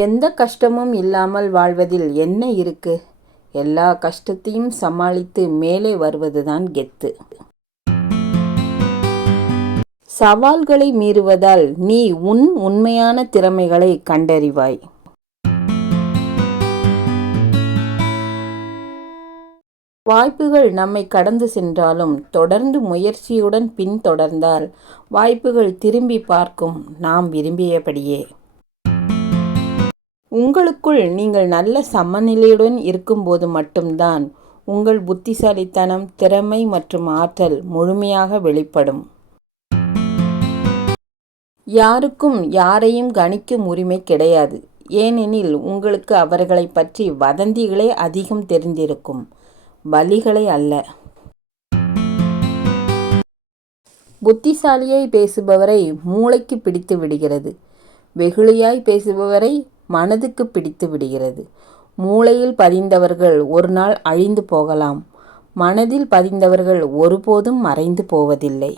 எந்த கஷ்டமும் இல்லாமல் வாழ்வதில் என்ன இருக்கு? எல்லா கஷ்டத்தையும் சமாளித்து மேலே வருவதுதான் கெத்து. சவால்களை மீறுவதால் நீ உன் உண்மையான திறமைகளை கண்டறிவாய். வாய்ப்புகள் நம்மை கடந்து சென்றாலும் தொடர்ந்து முயற்சியுடன் பின்தொடர்ந்தால் வாய்ப்புகள் திரும்பி பார்க்கும் நாம் விரும்பியபடியே. உங்களுக்குள் நீங்கள் நல்ல சமநிலையுடன் இருக்கும்போது மட்டும்தான் உங்கள் புத்திசாலித்தனம், திறமை மற்றும் ஆற்றல் முழுமையாக வெளிப்படும். யாருக்கும் யாரையும் கணிக்கும் உரிமை கிடையாது. ஏனெனில் உங்களுக்கு அவர்களை பற்றி வதந்திகளே அதிகம் தெரிந்திருக்கும், வலிகளை அல்ல. புத்திசாலியாய் பேசுபவரை மூளைக்கு பிடித்து விடுகிறது, வெகுளியாய் பேசுபவரை மனதுக்கு பிடித்து விடுகிறது. மூளையில் பதிந்தவர்கள் ஒரு நாள் அழிந்து போகலாம், மனதில் பதிந்தவர்கள் ஒருபோதும் மறைந்து போவதில்லை.